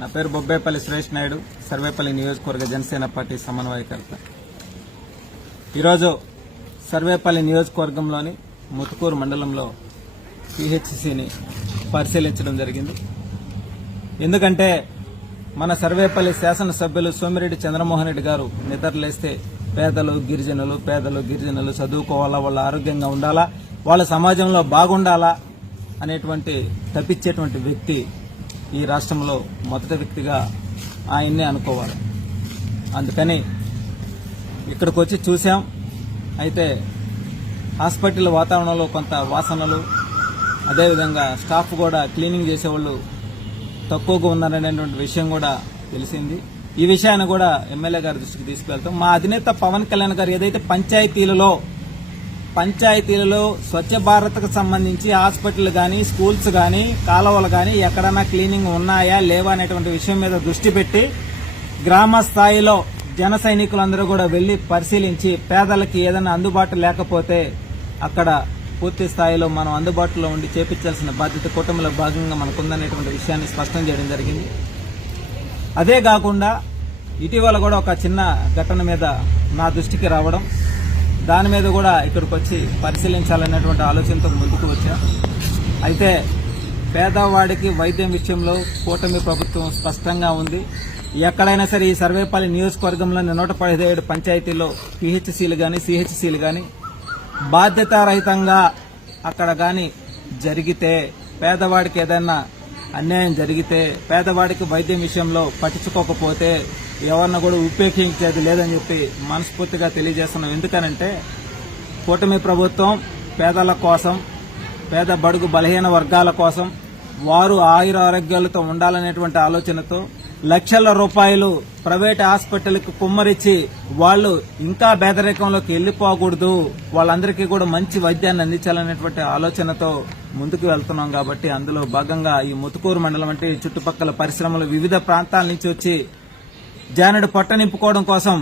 నా పేరు బొబ్బేపల్లి సురేష్ నాయుడు, సర్వేపల్లి నియోజకవర్గ జనసేన పార్టీ సమన్వయకర్త. ఈరోజు సర్వేపల్లి నియోజకవర్గంలోని ముతుకూరు మండలంలో పిహెచ్సిని పరిశీలించడం జరిగింది. ఎందుకంటే మన సర్వేపల్లి శాసనసభ్యులు సోమిరెడ్డి చంద్రమోహన్ రెడ్డి గారు నిద్రలేస్తే పేదలు గిరిజనులు చదువుకోవాలా, వాళ్ళ ఆరోగ్యంగా ఉండాలా, వాళ్ళ సమాజంలో బాగుండాలా అనేటువంటి తప్పించేటువంటి వ్యక్తి ఈ రాష్ట్రంలో మొదటి వ్యక్తిగా ఆయన్నే అనుకోవాలి. అందుకని ఇక్కడికి వచ్చి చూసాం. అయితే హాస్పిటల్ వాతావరణంలో కొంత వాసనలు, అదేవిధంగా స్టాఫ్ కూడా క్లీనింగ్ చేసేవాళ్ళు తక్కువగా ఉన్నారనేటువంటి విషయం కూడా తెలిసింది. ఈ విషయాన్ని కూడా ఎమ్మెల్యే గారి దృష్టికి తీసుకెళ్తాం. మా అధినేత పవన్ కళ్యాణ్ గారు ఏదైతే పంచాయతీలలో స్వచ్ఛ భారత్కు సంబంధించి హాస్పిటల్ గాని, స్కూల్స్ గాని, కాలువలు గాని ఎక్కడైనా క్లీనింగ్ ఉన్నాయా లేవా అనేటువంటి విషయం మీద దృష్టి పెట్టి గ్రామ స్థాయిలో జన సైనికులందరూ కూడా వెళ్లి పరిశీలించి పేదలకి ఏదైనా అందుబాటు లేకపోతే అక్కడ పూర్తి స్థాయిలో మనం అందుబాటులో ఉండి చేపించాల్సిన బాధ్యత కూటమిలో భాగంగా మనకుందనేటువంటి విషయాన్ని స్పష్టం చేయడం జరిగింది. అదే కాకుండా ఇటీవల కూడా ఒక చిన్న ఘటన మీద నా దృష్టికి రావడం, దాని మీద కూడా ఇక్కడికి వచ్చి పరిశీలించాలనేటువంటి ఆలోచనతో ముందుకు వచ్చాం. అయితే పేదవాడికి వైద్యం విషయంలో కూటమి ప్రభుత్వం స్పష్టంగా ఉంది. ఎక్కడైనా సరే ఈ సర్వేపల్లి నియోజకవర్గంలోని 117 పంచాయతీల్లో పిహెచ్సిలు గాని, సిహెచ్సిలు గాని బాధ్యతారహితంగా అక్కడ గాని జరిగితే, పేదవాడికి ఏదైనా అన్యాయం జరిగితే, పేదవాడికి వైద్యం విషయంలో పట్టించుకోకపోతే ఎవరిని కూడా ఉపేక్షించేది లేదని చెప్పి మనస్ఫూర్తిగా తెలియజేస్తున్నాం. ఎందుకనంటే కూటమి ప్రభుత్వం పేదల కోసం, పేద బడుగు బలహీన వర్గాల కోసం వారు ఆయురారోగ్యాలతో ఉండాలనేటువంటి ఆలోచనతో లక్షల రూపాయలు ప్రైవేట్ హాస్పిటల్కి కుమ్మరిచ్చి వాళ్ళు ఇంకా పేదరికంలోకి వెళ్లిపోకూడదు, వాళ్ళందరికీ కూడా మంచి వైద్యాన్ని అందించాలనేటువంటి ఆలోచనతో ముందుకు వెళ్తున్నాం. కాబట్టి అందులో భాగంగా ఈ ముతుకూరు మండలం అంటే చుట్టుపక్కల పరిశ్రమలు వివిధ ప్రాంతాల నుంచి వచ్చి జానెడు పొట్ట నింపుకోవడం కోసం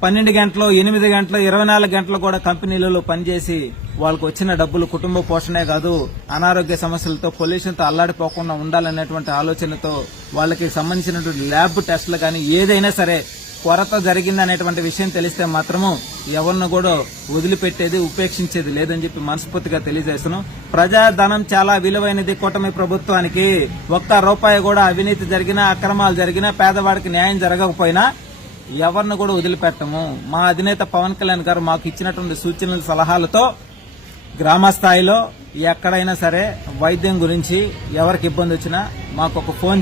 12 గంటలు, 8 గంటలు, 24 గంటలు కూడా కంపెనీలలో పనిచేసి వాళ్ళకు వచ్చిన డబ్బులు కుటుంబ పోషణే కాదు, అనారోగ్య సమస్యలతో, పొల్యూషన్తో అల్లాడిపోకుండా ఉండాలనేటువంటి ఆలోచనతో వాళ్ళకి సంబంధించినటువంటి ల్యాబ్ టెస్టులు కానీ ఏదైనా సరే కొరత జరిగిందనేటువంటి విషయం తెలిస్తే మాత్రము ఎవరిని కూడా వదిలిపెట్టేది, ఉపేక్షించేది లేదని చెప్పి మనస్ఫూర్తిగా తెలియజేస్తున్నాం. ప్రజాధనం చాలా విలువైనది కూటమి ప్రభుత్వానికి. ఒక్క రూపాయి కూడా అవినీతి జరిగినా, అక్రమాలు జరిగినా, పేదవాడికి న్యాయం జరగకపోయినా ఎవరిని కూడా వదిలిపెట్టము. మా అధినేత పవన్ కళ్యాణ్ గారు మాకు ఇచ్చినటువంటి సూచనల సలహాలతో గ్రామ స్థాయిలో ఎక్కడైనా సరే వైద్యం గురించి ఎవరికి ఇబ్బంది వచ్చినా మాకు ఒక ఫోన్